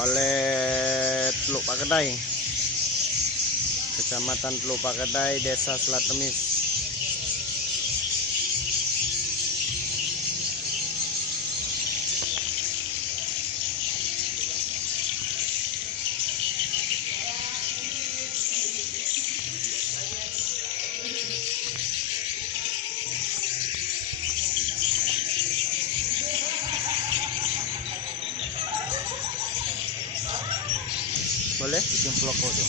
oleh Teluk Pakedai, Kecamatan Teluk Pakedai, Desa Selat Temis. Boleh bikin vlog tuh.